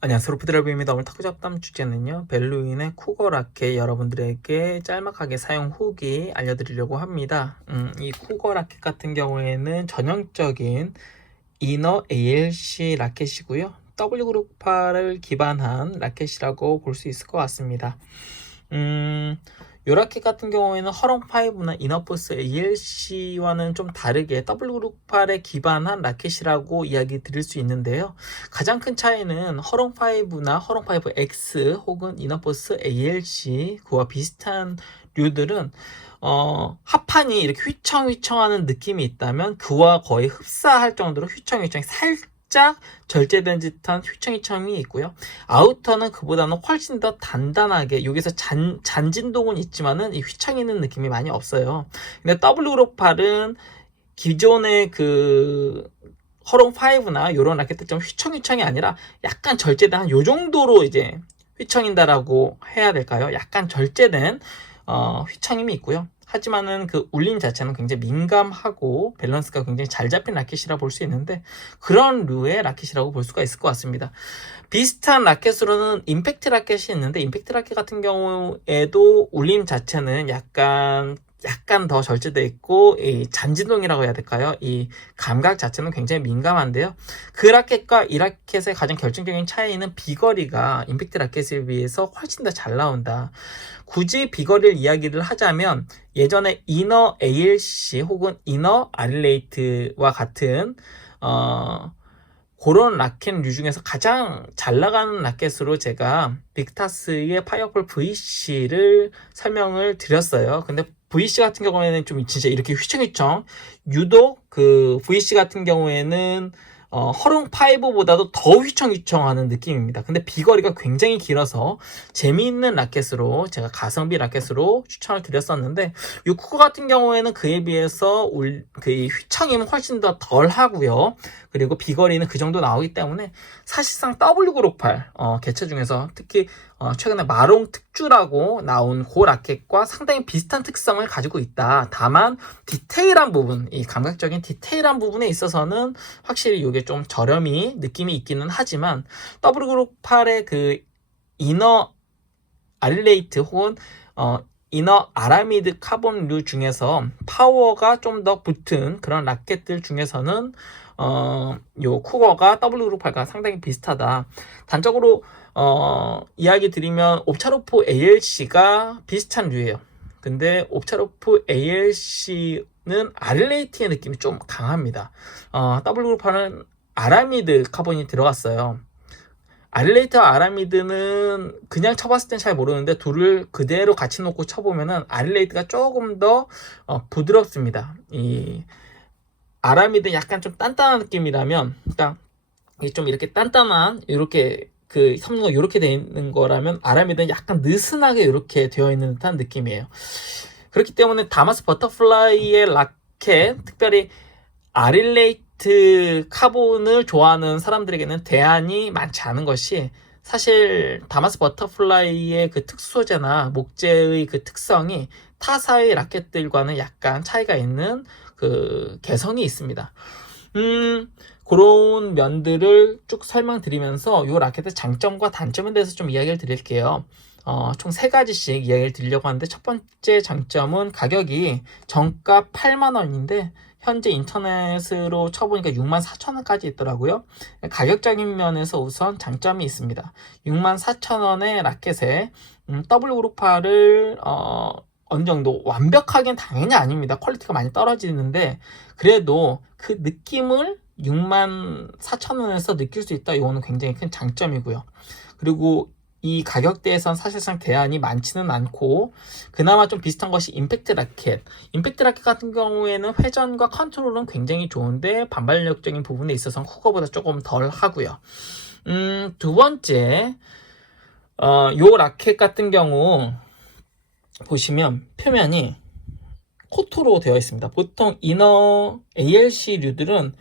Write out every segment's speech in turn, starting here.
안녕하세요, 로프드라이브입니다. 오늘 탁구 잡담 주제는요, 벨루인의 쿠거 라켓 여러분들에게 짤막하게 사용 후기 알려드리려고 합니다. 이 쿠거 라켓 같은 경우에는 전형적인 이너 ALC 라켓이고요. W 그룹파를 기반한 라켓이라고 볼 수 있을 것 같습니다. 요 라켓 같은 경우에는 허롱5나 이너포스 ALC와는 좀 다르게 W 그룹팔에 기반한 라켓이라고 이야기 드릴 수 있는데요. 가장 큰 차이는 허롱5나 허롱5X 혹은 이너포스 ALC 그와 비슷한 류들은 합판이 이렇게 휘청휘청하는 느낌이 있다면 그와 거의 흡사할 정도로 휘청휘청이 살짝 절제된 듯한 휘청휘청이 있고요. 아우터는 그보다는 훨씬 더 단단하게 여기서 잔진동은 있지만은 이 휘청이는 느낌이 많이 없어요. 근데 W 그룹팔은 기존의 그 허롱5나 이런 라켓들 좀 휘청휘청이 아니라 약간 절제된 한 요 정도로 이제 휘청인다라고 해야 될까요? 약간 절제된 휘청임이 있고요. 하지만은 그 울림 자체는 굉장히 민감하고 밸런스가 굉장히 잘 잡힌 라켓이라 볼 수 있는데 그런 류의 라켓이라고 볼 수가 있을 것 같습니다. 비슷한 라켓으로는 임팩트 라켓이 있는데 임팩트 라켓 같은 경우에도 울림 자체는 약간 더 절제되어 있고 이 잔진동이라고 해야 될까요? 이 감각 자체는 굉장히 민감한데요. 그 라켓과 이 라켓의 가장 결정적인 차이는 비거리가 임팩트 라켓에 비해서 훨씬 더 잘 나온다. 굳이 비거리를 이야기를 하자면 예전에 이너 ALC 혹은 이너 아릴레이트와 같은 그런 라켓류 중에서 가장 잘 나가는 라켓으로 제가 빅타스의 파이어폴 VC를 설명을 드렸어요. 근데 VC 같은 경우에는 좀 진짜 이렇게 휘청휘청 유독 그 VC 같은 경우에는 허롱5보다도 더 휘청휘청하는 느낌입니다. 근데 비거리가 굉장히 길어서 재미있는 라켓으로 제가 가성비 라켓으로 추천을 드렸었는데 이 쿠거 같은 경우에는 그에 비해서 그 휘청임은 훨씬 더 덜 하고요. 그리고 비거리는 그 정도 나오기 때문에 사실상 W 그룹팔 개체 중에서 특히 최근에 마롱 특주라고 나온 그 라켓과 상당히 비슷한 특성을 가지고 있다. 다만 디테일한 부분, 이 감각적인 디테일한 부분에 있어서는 확실히 이게 좀 저렴이 느낌이 있기는 하지만 W 그룹8의 그 이너 알레이트 혹은 이너 아라미드 카본류 중에서 파워가 좀 더 붙은 그런 라켓들 중에서는 요 쿠거가 W 그룹8과 상당히 비슷하다. 단적으로 이야기 드리면 옵차로프 ALC가 비슷한 류예요. 근데 옵차로프 ALC는 아릴레이트의 느낌이 좀 강합니다. W 그룹8은 아라미드 카본이 들어갔어요. 아릴레이트와 아라미드는 그냥 쳐봤을 땐 잘 모르는데 둘을 그대로 같이 놓고 쳐보면은 아릴레이트가 조금 더 부드럽습니다. 이 아라미드 약간 좀 단단한 느낌이라면, 그러니까 좀 이렇게 단단한 이렇게 그 섬유가 이렇게 되어 있는 거라면 아라미드는 약간 느슨하게 이렇게 되어 있는 듯한 느낌이에요. 그렇기 때문에 다마스 버터플라이의 라켓, 특별히 아릴레이트 카본을 좋아하는 사람들에게는 대안이 많지 않은 것이 사실 다마스 버터플라이의 그 특수 소재나 목재의 그 특성이 타사의 라켓들과는 약간 차이가 있는 그 개성이 있습니다. 그런 면들을 쭉 설명드리면서 이 라켓의 장점과 단점에 대해서 좀 이야기를 드릴게요. 총 3가지씩 이야기를 드리려고 하는데 첫 번째 장점은 가격이 정가 8만원인데 현재 인터넷으로 쳐보니까 64,000원까지 있더라고요. 가격적인 면에서 우선 장점이 있습니다. 64,000원의 라켓에 W 그룹파를 어느 정도 완벽하게는 당연히 아닙니다. 퀄리티가 많이 떨어지는데 그래도 그 느낌을 64,000원에서 느낄 수 있다. 이거는 굉장히 큰 장점이고요. 그리고 이 가격대에선 사실상 대안이 많지는 않고 그나마 좀 비슷한 것이 임팩트 라켓. 임팩트 라켓 같은 경우에는 회전과 컨트롤은 굉장히 좋은데 반발력적인 부분에 있어서는 쿠거보다 조금 덜 하고요. 두 번째, 요 라켓 같은 경우 보시면 표면이 코토로 되어 있습니다. 보통 이너 ALC류들은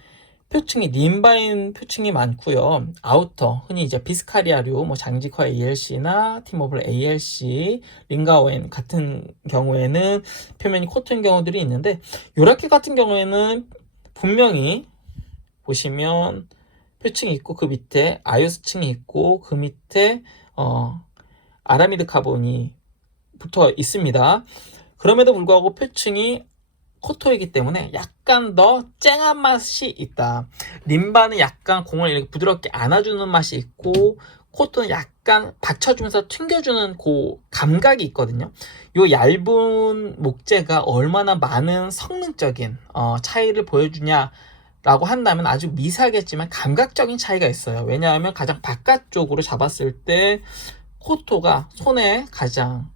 표층이 림바인 표층이 많고요. 아우터 흔히 이제 비스카리아류, 뭐 장지커 ALC나 티모블 ALC, 링가오엔 같은 경우에는 표면이 코트인 경우들이 있는데 요라켓 같은 경우에는 분명히 보시면 표층이 있고 그 밑에 아이오스층이 있고 그 밑에 아라미드 카본이 붙어 있습니다. 그럼에도 불구하고 표층이 코토이기 때문에 약간 더 쨍한 맛이 있다. 림바는 약간 공을 이렇게 부드럽게 안아주는 맛이 있고 코토는 약간 받쳐주면서 튕겨주는 그 감각이 있거든요. 이 얇은 목재가 얼마나 많은 성능적인 차이를 보여주냐 라고 한다면 아주 미세하겠지만 감각적인 차이가 있어요. 왜냐하면 가장 바깥쪽으로 잡았을 때 코토가 손에 가장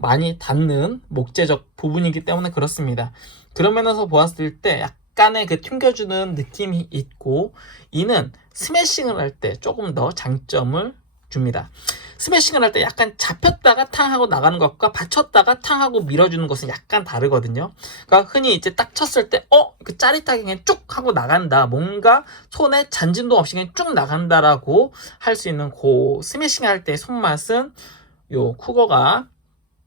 많이 닿는 목재적 부분이기 때문에 그렇습니다. 그런 면에서 보았을 때 약간의 그 튕겨주는 느낌이 있고 이는 스매싱을 할 때 조금 더 장점을 줍니다. 스매싱을 할 때 약간 잡혔다가 탕 하고 나가는 것과 받쳤다가 탕 하고 밀어주는 것은 약간 다르거든요. 그러니까 흔히 이제 딱 쳤을 때 그 짜릿하게 그냥 쭉 하고 나간다. 뭔가 손에 잔짐도 없이 그냥 쭉 나간다라고 할 수 있는 그 스매싱 할 때 손맛은 요 쿠거가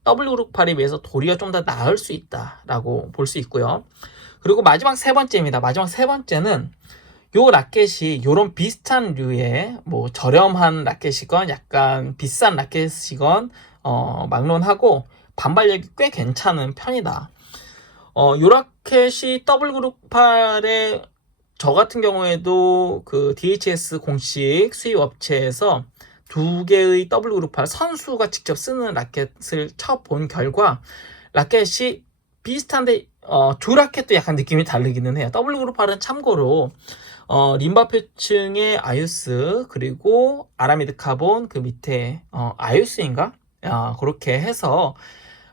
W 그룹 8에 비해서 도리어 좀 더 나을 수 있다라고 볼 수 있고요. 그리고 마지막 세 번째입니다. 마지막 세 번째는 요 라켓이 요런 비슷한 류의 뭐 저렴한 라켓이건 약간 비싼 라켓이건 막론하고 반발력이 꽤 괜찮은 편이다. 요 라켓이 W 그룹 8의 저 같은 경우에도 그 DHS 공식 수입 업체에서 두 개의 W 그룹 8 선수가 직접 쓰는 라켓을 쳐본 결과 라켓이 비슷한데 두 라켓도 약간 느낌이 다르기는 해요. W 그룹 8은 참고로 림바 표층의 아유스 그리고 아라미드 카본 그 밑에 아유스인가? 그렇게 해서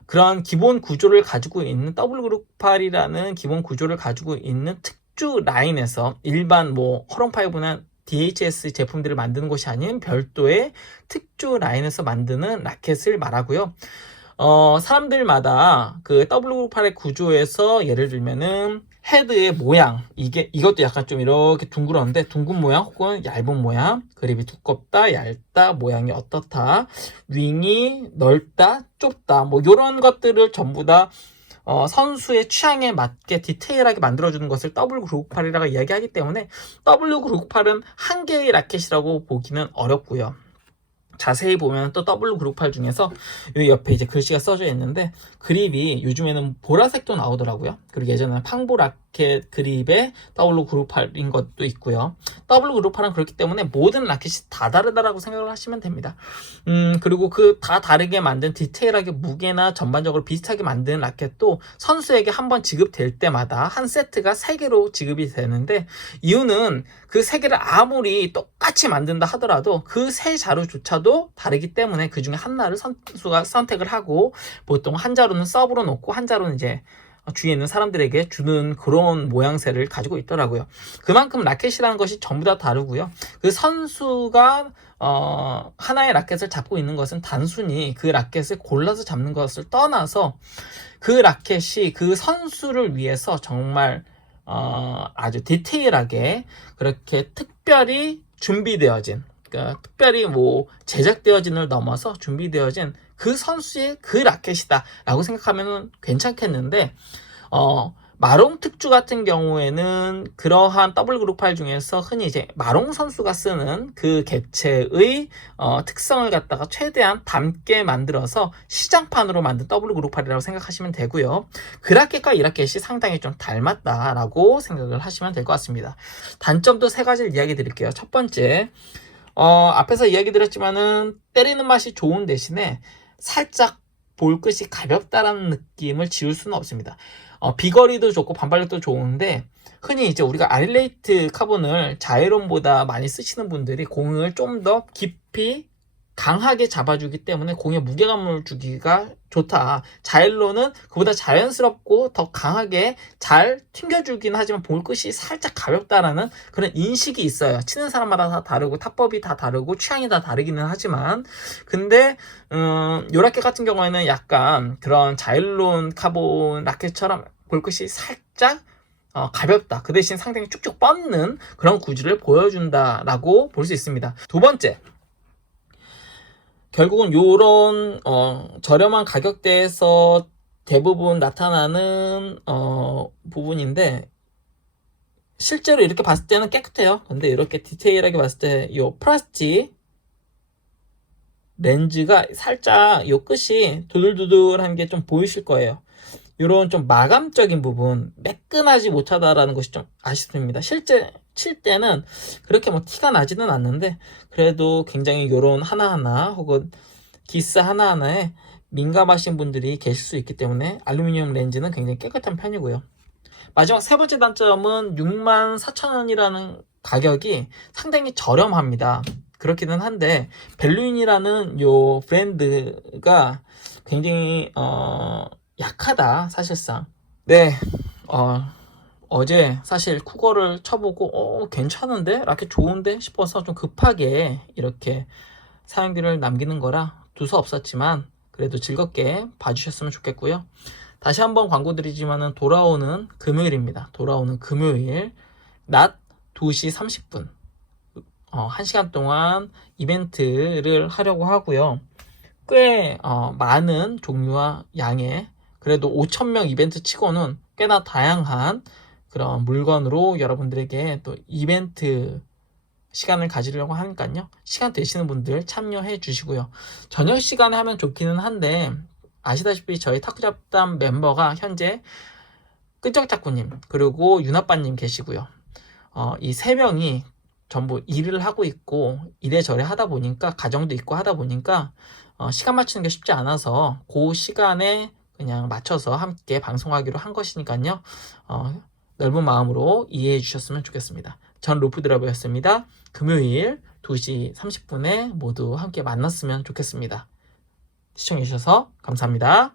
그런 기본 구조를 가지고 있는 W 그룹 8이라는 기본 구조를 가지고 있는 특주 라인에서 일반 뭐 허롱5나 DHS 제품들을 만드는 것이 아닌 별도의 특주 라인에서 만드는 라켓을 말하고요. 사람들마다 그 W8의 구조에서 예를 들면은 헤드의 모양 이것도 약간 좀 이렇게 둥그런데 둥근 모양 혹은 얇은 모양 그립이 두껍다 얇다 모양이 어떻다 윙이 넓다 좁다 뭐 이런 것들을 전부 다 선수의 취향에 맞게 디테일하게 만들어주는 것을 W 그룹 8이라고 이야기하기 때문에 W 그룹 8은 한 개의 라켓이라고 보기는 어렵고요. 자세히 보면 또 W 그룹 8 중에서 여기 옆에 이제 글씨가 써져 있는데 그립이 요즘에는 보라색도 나오더라고요. 그리고 예전에는 팡보 라켓 그립의 W 그룹 8인 것도 있고요. W 그룹 8은 그렇기 때문에 모든 라켓이 다 다르다라고 생각을 하시면 됩니다. 그리고 그 다 다르게 만든 디테일하게 무게나 전반적으로 비슷하게 만든 라켓도 선수에게 한번 지급될 때마다 한 세트가 3개로 지급이 되는데 이유는 그 3개를 아무리 똑같이 만든다 하더라도 그 세 자루조차도 다르기 때문에 그 중에 하나를 선수가 선택을 하고 보통 한 자루는 서브로 놓고 한 자루는 이제 주위에 있는 사람들에게 주는 그런 모양새를 가지고 있더라고요. 그만큼 라켓이라는 것이 전부 다 다르고요. 그 선수가 하나의 라켓을 잡고 있는 것은 단순히 그 라켓을 골라서 잡는 것을 떠나서 그 라켓이 그 선수를 위해서 정말 아주 디테일하게 그렇게 특별히 준비되어진 그러니까 특별히 뭐 제작되어진을 넘어서 준비되어진 그 선수의 그 라켓이다 라고 생각하면 괜찮겠는데 마롱 특주 같은 경우에는 그러한 더블 그룹 8 중에서 흔히 이제 마롱 선수가 쓰는 그 객체의 특성을 갖다가 최대한 닮게 만들어서 시장판으로 만든 더블 그룹 8이라고 생각하시면 되고요. 그 라켓과 이 라켓이 상당히 좀 닮았다라고 생각을 하시면 될 것 같습니다. 단점도 3가지를 이야기 드릴게요. 첫 번째, 앞에서 이야기 드렸지만은 때리는 맛이 좋은 대신에 살짝 볼끝이 가볍다라는 느낌을 지울 수는 없습니다. 비거리도 좋고 반발력도 좋은데 흔히 이제 우리가 아릴레이트 카본을 자이론보다 많이 쓰시는 분들이 공을 좀 더 깊이 강하게 잡아주기 때문에 공에 무게감을 주기가 좋다. 자일로는 그보다 자연스럽고 더 강하게 잘 튕겨주긴 하지만 볼끝이 살짝 가볍다라는 그런 인식이 있어요. 치는 사람마다 다 다르고 타법이 다 다르고 취향이 다 다르기는 하지만 근데 요 라켓 같은 경우에는 약간 그런 자일론 카본 라켓처럼 볼끝이 살짝 가볍다. 그 대신 상당히 쭉쭉 뻗는 그런 구질을 보여준다라고 볼 수 있습니다. 두 번째, 결국은 요런 저렴한 가격대에서 대부분 나타나는 부분인데 실제로 이렇게 봤을 때는 깨끗해요. 근데 이렇게 디테일하게 봤을 때 이 플라스틱 렌즈가 살짝 이 끝이 두들두들한 게 좀 보이실 거예요. 이런 좀 마감적인 부분, 매끈하지 못하다라는 것이 좀 아쉽습니다. 실제 칠 때는 그렇게 뭐 티가 나지는 않는데 그래도 굉장히 이런 하나하나 혹은 기스 하나하나에 민감하신 분들이 계실 수 있기 때문에 알루미늄 렌즈는 굉장히 깨끗한 편이고요. 마지막 세 번째 단점은 64,000원이라는 가격이 상당히 저렴합니다. 그렇기는 한데 벨루인이라는 요 브랜드가 굉장히 약하다 사실상. 네, 어제 사실 쿠거를 쳐보고 괜찮은데? 라켓 좋은데? 싶어서 좀 급하게 이렇게 사용기를 남기는 거라 두서 없었지만 그래도 즐겁게 봐주셨으면 좋겠고요. 다시 한번 광고 드리지만은 돌아오는 금요일입니다. 돌아오는 금요일 낮 2시 30분 1시간 동안 이벤트를 하려고 하고요. 꽤 많은 종류와 양의 그래도 5,000명 이벤트 치고는 꽤나 다양한 그런 물건으로 여러분들에게 또 이벤트 시간을 가지려고 하니까요. 시간 되시는 분들 참여해 주시고요. 저녁 시간에 하면 좋기는 한데 아시다시피 저희 탁구잡담 멤버가 현재 끈적짝구님 그리고 윤아빠님 계시고요. 이 세 명이 전부 일을 하고 있고 이래저래 하다 보니까 가정도 있고 하다 보니까 시간 맞추는 게 쉽지 않아서 그 시간에 그냥 맞춰서 함께 방송하기로 한 것이니까요. 넓은 마음으로 이해해 주셨으면 좋겠습니다. 전 로프드라이버였습니다. 금요일 2시 30분에 모두 함께 만났으면 좋겠습니다. 시청해 주셔서 감사합니다.